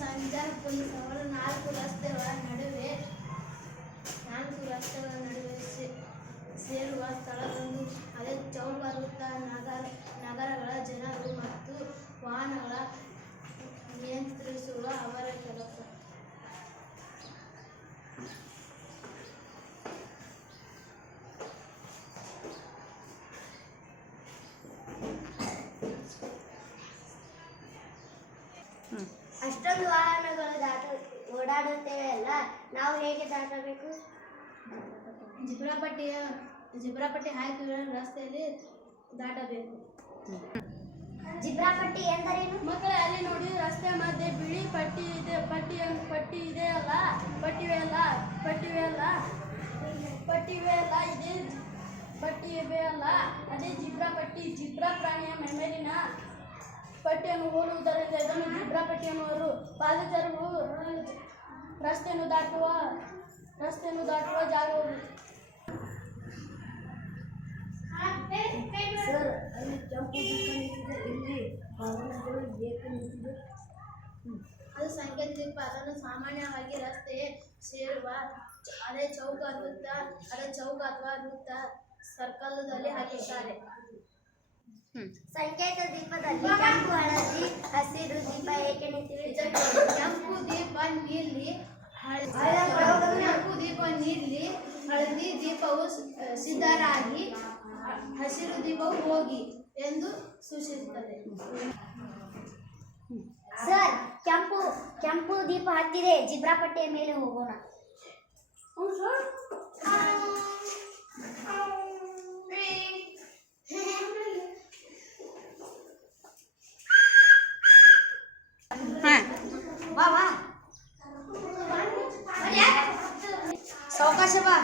ಸಂಚರಿಸುವ ನಾಲ್ಕು ರಸ್ತೆಗಳ ನಡುವೆ ಸೇರುವ ಸ್ಥಳದಂದು ಅದೇ ಚೌಕ ವೃತ್ತ ನಗರಗಳ ಜನರು ಮತ್ತು ವಾಹನಗಳ ನಿಯಂತ್ರಿಸುವ ಅವರ ಕೆಲಸ. ಅಷ್ಟೊಂದು ವಾಹನಗಳು ಓಡಾಡುತ್ತೇವೆ ಅಲ್ಲ, ನಾವು ಹೇಗೆ ದಾಟಬೇಕು? ಜಿಬ್ರಾಪಟ್ಟಿ ಹಾಕಿರುವ ರಸ್ತೆಯಲ್ಲಿ ದಾಟಬೇಕು. ಜಿಬ್ರಾಪಟ್ಟಿ ಎಂದರೇನು? ಮಕ್ಕಳೇ, ಅಲ್ಲಿ ನೋಡಿ, ರಸ್ತೆ ಮಧ್ಯೆ ಬಿಳಿ ಪಟ್ಟಿ ಇದೆ. ಪಟ್ಟಿ ಇದೆಯಲ್ಲ, ಪಟ್ಟಿವೆ ಅಲ್ಲ, ಅದೇ ಜಿಬ್ರಾಪಟ್ಟಿ. ಜಿಬ್ರಾ ಪ್ರಾಣಿಯ ಮೇಲಿನ ಪಟ್ಟಿಯನ್ನು ಹೋಲುವುದರಿಂದ ಇದನ್ನು ಜಿಬ್ರಾಪಟ್ಟಿ ಎನ್ನುವರು. ಪಾದಚಾರಿಗಳು ರಸ್ತೆಯನ್ನು ದಾಟುವ ಜಾಗವು. ಸರ್, ಅಲ್ಲಿ ಕೆಂಪು ದೀಪ ನಿಂತಿದೆ, ಇಲ್ಲಿ ವಾಹನಗಳು ಏಕೆ ನಿಂತಿದೆ? ಅದು ಸಂಕೇತ ದೀಪ. ಅದನ್ನು ಸಾಮಾನ್ಯವಾಗಿ ರಸ್ತೆ ಸೇರುವ ಅದೇ ಚೌಕ ಅಥವಾ ವೃತ್ತ ಸರ್ಕಲ್ದಲ್ಲಿ ಹಾಕಿದ್ದಾರೆ. ಸಂಕೇತ ದೀಪದಲ್ಲಿ ಕೆಂಪು, ಹಳದಿ, ಹಸಿರು ದೀಪ ಏಕೆ ನಿಂತಿವೆ? ಕೆಂಪು ದೀಪ ನೀಲಿ, ಹಳದಿ ದೀಪವು ಸಿದ್ಧರಾಗಿ, ಹಸಿರು ದೀಪವು ಹೋಗಿ ಎಂದು ಸೂಚಿಸುತ್ತದೆ. ಸರ್, ಕೆಂಪು ದೀಪ ಹತ್ತಿದೆ, ಜಿಬ್ರಾಪಟ್ಟಿಯ ಮೇಲೆ ಹೋಗೋಣ. ಸಾವಕಾಶ ಬಾ.